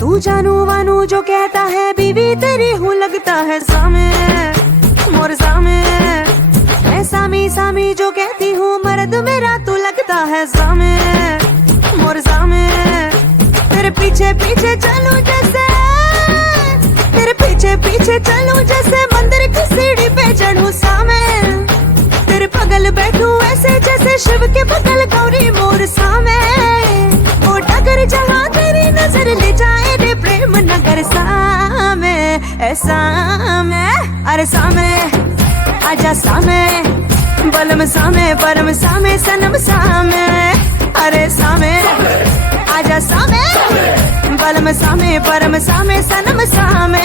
तू जानू वानू जो कहता है बीवी तेरी हूँ लगता है सामे मोर सामे। मैं सामी सामी जो कहती हूँ मर्द मेरा तू लगता है सामे मोर सामे। तेरे पीछे पीछे चलूं जैसे, तेरे पीछे पीछे चलूं जैसे मंदिर की सीढ़ी पे चढ़ूं सामे। तेरे बगल बैठूं ऐसे जैसे शिव के बगल गौरी मोर सामे। ओ डगर जहाँ तेरी नजर ले जाए रे प्रेम नगर सामे ऐसा मैं। अरे सामे आजा सामे बलम सामे परम सामे सनम सामे। अरे सामे आजा सामे बलम सामे परम सामे सनम सामे।